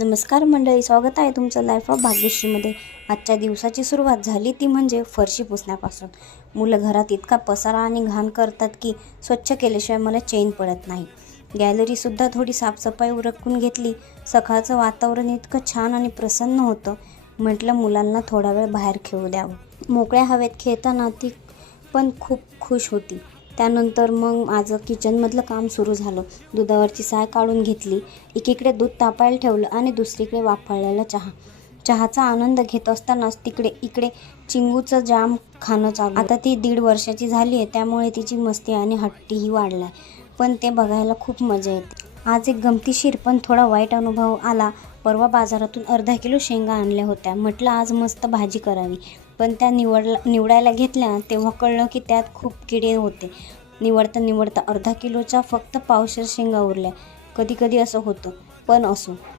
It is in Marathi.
नमस्कार मंडळी, स्वागत आहे तुमचं लाईफ ऑफ भाग्यश्रीमध्ये। आजच्या दिवसाची सुरुवात झाली ती म्हणजे फरशी पुसण्यापासून। मुलं घरात इतका पसारा आणि घाण करतात की स्वच्छ केल्याशिवाय मला चैन पडत नाही। गॅलरीसुद्धा थोडी साफसफाई उरकून घेतली। सकाळचं वातावरण इतकं छान आणि प्रसन्न होतं, म्हटलं मुलांना थोडा वेळ बाहेर खेळू द्यावं। मोकळ्या हवेत खेळताना ती पण खूप खुश होती। त्यानंतर मग माझं किचनमधलं काम सुरू झालं। दुधावरची साय काढून घेतली, एकीकडे दूध तापायला ठेवलं आणि दुसरीकडे वाफाळलेला चहाचा आनंद घेत असतानाच इकडे चिंगूचं जाम खाणं चालू। आता ती 1.5 वर्षाची झाली आहे, त्यामुळे तिची मस्ती आणि हट्टीही वाढलाय, पण ते बघायला खूप मजा येते। आज एक गमतीशीर पण थोडा वाईट अनुभव आला। परवा बाजारातून अर्धा किलो शेंगा आणल्या होत्या। म्हटलं आज मस्त भाजी करावी, पण त्या निवडायला घेतल्या तेव्हा कळलं की त्यात खूप किडे होते। निवडता अर्धा किलोच्या फक्त पावशेर शेंगा उरल्या। कधी कधी असं होतं, पण असो।